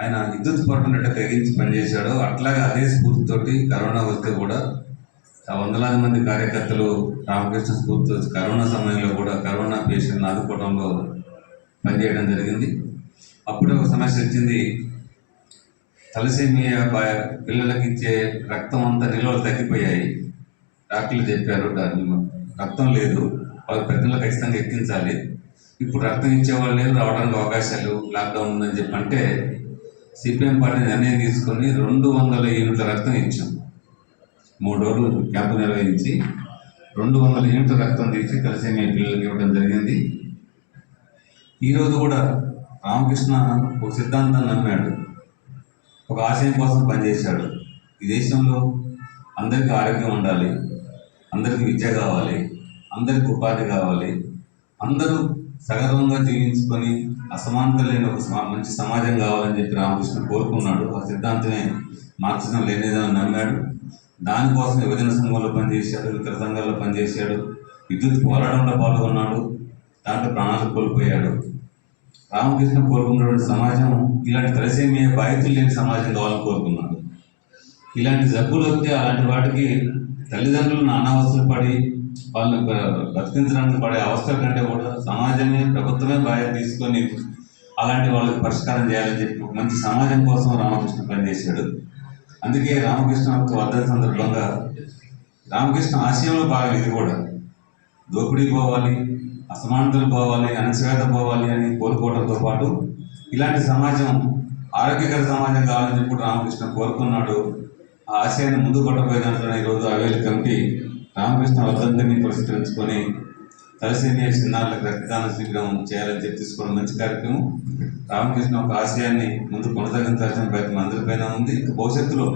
ఆయన విద్యుత్ పట్టునట్టు తెగించి పనిచేశాడు. అట్లాగే అదే స్ఫూర్తితోటి కరోనా వస్తే కూడా ఆ వందలాది మంది కార్యకర్తలు రామకృష్ణ స్ఫూర్తితో కరోనా సమయంలో కూడా కరోనా పేషెంట్ని ఆదుకోవడంలో పనిచేయడం జరిగింది. అప్పుడే ఒక సమస్య వచ్చింది. తలసేమియా పిల్లలకి ఇచ్చే రక్తం అంతా నిల్వలు తగ్గిపోయాయి. డాక్టర్లు చెప్పారు దాన్ని రక్తం లేదు. వాళ్ళ పెద్దలు ఖచ్చితంగా ఎక్కించాలి. ఇప్పుడు రక్తం ఇచ్చేవాళ్ళు లేరు రావడానికి అవకాశాలు లాక్డౌన్ ఉందని చెప్పి అంటే సిపిఎం పార్టీ నిర్ణయం తీసుకొని రెండు వందల యూనిట్ల రక్తం ఇచ్చాం. మూడు రోజులు క్యాంపు నిర్వహించి రెండు వందల యూనిట్ల రక్తం తీసి తలసేమియా పిల్లలకి ఇవ్వడం జరిగింది. ఈరోజు కూడా రామకృష్ణ ఒక సిద్ధాంతం నమ్మాడు. ఒక ఆశయం కోసం పనిచేశాడు. ఈ దేశంలో అందరికీ ఆరోగ్యం ఉండాలి అందరికీ విద్య కావాలి అందరికీ ఉపాధి కావాలి అందరూ సగర్వంగా జీవించుకొని అసమానత లేని ఒక మంచి సమాజం కావాలని చెప్పి రామకృష్ణ కోరుకున్నాడు. ఆ సిద్ధాంతమే మార్క్సిజం లేనిదని నమ్మాడు. దానికోసం యువజన సంఘంలో పనిచేశాడు ఇతర సంఘాల్లో పనిచేశాడు. విద్యుత్ పోరాటంలో పాల్గొన్నాడు. దాంట్లో ప్రాణాలు కోల్పోయాడు. రామకృష్ణ కోరుకున్నటువంటి సమాజం ఇలాంటి తలసేమియా బాధితులు లేని సమాజం కావాలని కోరుకున్నాడు. ఇలాంటి జబ్బులు వస్తే అలాంటి వాటికి తల్లిదండ్రులు నానా పడి వాళ్ళని బతికించడానికి పడే అవస్థల కంటే కూడా సమాజమే ప్రభుత్వమే బాధ్యత తీసుకొని అలాంటి వాళ్ళకి పరిష్కారం చేయాలని చెప్పి మంచి సమాజం కోసం రామకృష్ణ పనిచేశాడు. అందుకే రామకృష్ణ యొక్క వర్ధన సందర్భంగా రామకృష్ణ ఆశయంలో బాగా ఇది కూడా. దోపిడీ పోవాలి అసమానతలు పోవాలి అణచివేత పోవాలి అని కోరుకోవడంతో పాటు ఇలాంటి సమాజం ఆరోగ్యకర సమాజం కావాలని చెప్పి రామకృష్ణ కోరుకున్నాడు. ఆ ఆశయాన్ని ముందు కొట్టబోయే దాంట్లో ఈరోజు అవేలి కమిటీ రామకృష్ణ వర్ధంతిని పరిష్కరించుకొని తలసేమియా చిన్నారులకు రక్తదాన శిబిరం చేయాలని చెప్పి తీసుకోవడం మంచి కార్యక్రమం. రామకృష్ణ ఒక ఆశయాన్ని ముందు కొనసాగించాల్సిన ప్రయత్నం అందరిపైన ఉంది. ఇంకా భవిష్యత్తులో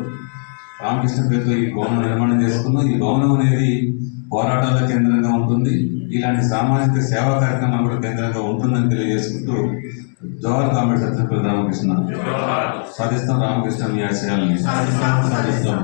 రామకృష్ణ పేరుతో ఈ భవనం నిర్మాణం చేసుకున్నాం ఈ భవనం అనేది పోరాటాల కేంద్రంగా ఉంటుంది. ఇలాంటి సామాజిక సేవా కార్యక్రమాలు కూడా కేంద్రంగా ఉంటుందని తెలియజేసుకుంటూ జవహర్ కామెడీ సత్యపల్లి రామకృష్ణ సాధిస్తాం రామకృష్ణ మీ ఆశయాలని. సాధిస్తాం.